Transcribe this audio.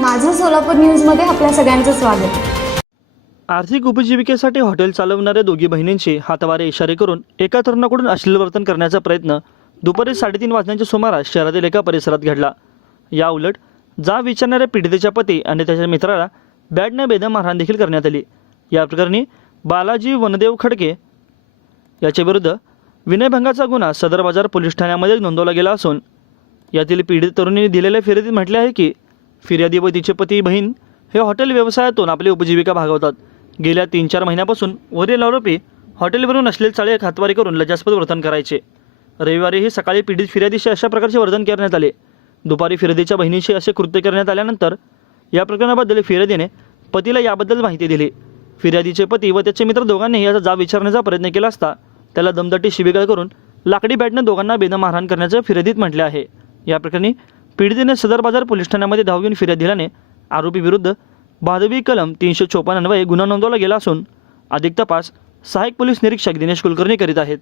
माझं सोलापूर न्यूजमध्ये आपल्या सगळ्यांचं स्वागत. आर्थिक उपजीविकेसाठी हॉटेल चालवणाऱ्या दोघी बहिणींची हातवारे इशारे करून एका तरुणाकडून अश्लील वर्तन करण्याचा प्रयत्न दुपारी साडेतीन वाजण्याच्या सुमारास शहरातील एका परिसरात घडला. या उलट जा विचारणाऱ्या पीडितेच्या पती आणि त्याच्या मित्राला बॅटने बेदम मारहाण देखील करण्यात आली. या प्रकरणी बालाजी वनदेव खडके याच्या विरुद्ध विनयभंगाचा गुन्हा सदर बाजार पोलीस ठाण्यामध्ये नोंदवला गेला असून यातील पीडित तरुणीने दिलेल्या फिर्यादीत म्हटले आहे की फिर्यादी व तिचे पती बहीण हे हॉटेल व्यवसायातून आपली उपजीविका भागवतात. गेल्या तीन चार महिन्यापासून वरील आरोपी हॉटेलवरून असलेले चाळे हातवारी करून लज्जास्पद वर्तन करायचे. रविवारीही सकाळी पीडित फिर्यादीशी अशा प्रकारचे वर्तन करण्यात आले. दुपारी फिर्यादीच्या बहिणीशी असे कृत्य करण्यात आल्यानंतर या प्रकरणाबद्दल फिर्यादीने पतीला याबद्दल माहिती दिली. फिर्यादीचे पती व त्याचे मित्र दोघांनी याचा जाब विचारण्याचा प्रयत्न केला असता त्याला दमदटी शिबिगाळ करून लाकडी बॅटने दोघांना बेदम मारहाण करण्याचं फिर्यादीत म्हटले आहे. या प्रकरणी पीडितेने सदर बाजार पोलीस ठाण्यामध्ये धाव घेऊन फिर्याद दिल्याने आरोपी विरुद्ध भादवी कलम तीनशे चोपन्न अन्वये गुन्हा नोंदवला गेला असून अधिक तपास सहाय्यक पोलीस निरीक्षक दिनेश कुलकर्णी करीत आहेत.